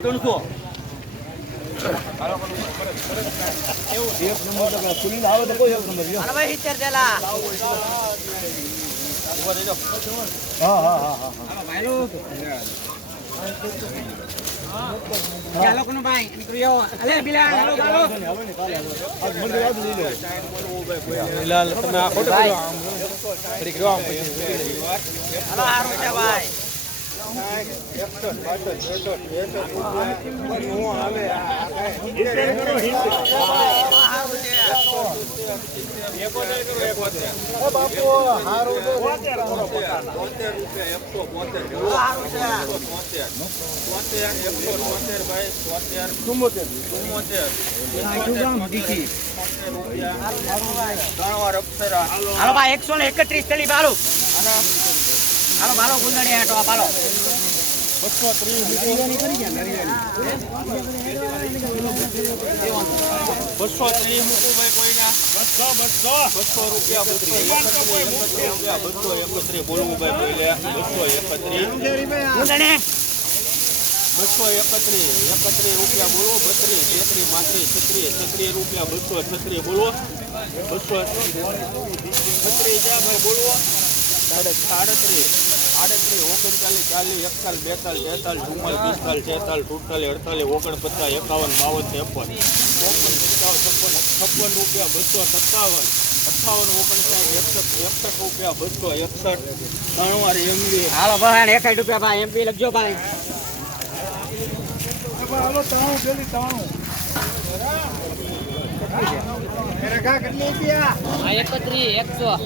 ત્રણસો. એક નંબર તો આવે તો કોઈ એક નંબર સિત્તેર દેલા હા હા હા હા ભાઈ નીકળ્યો અલે બિલા હાલો ચાલો હવે ને હવે. આજ મળે યાદ લઈ પોતેર લાલ તમે આ ફોટો ભાઈ. હારું હારું છે હારું છે હાલો ભાઈ, એકસો ને એકત્રીસ થેલી પાલો હાલો બાલો ગુંદડી હેઠો પાલો બસો ત્રીસ મૂકું કોઈના બસો બસો બત્રીસ રૂપિયા બસો એકત્રીસ. બોલવું ભાઈ બોલે બસો એકત્રીસ બસો એકત્રીસ એકત્રીસ રૂપિયા બોલો બત્રીસ તેત્રીસ પાંત્રીસ છત્રીસ છત્રીસ રૂપિયા બસો છત્રીસ બોલો બસો છત્રીસ જ્યાં ભાઈ બોલવો. સાડત્રીસ આડત્રીસ ઓગણચાલીસ ચાલીસ એકતાલીસ બેતાલીસ તેતાલીસ ચુમ્માલીસ પિસ્તાલીસ છેતાલીસ સુડતાલીસ અડતાલીસ ઓગણપચાસ એકાવન બાવન ત્રેપન ચોપન પંચાવન છપ્પન છપ્પન રૂપિયા બસો સત્તાવન. અઠાવન ઓગણસાઠ એકસઠ એકસઠ રૂપિયા બસો એકસઠ. ત્રણ એમબી. હાલો ભાઈ એકસાઠ રૂપિયા ભાઈ એમપી લખજો ભાઈ. એકત્રીસ એકસો.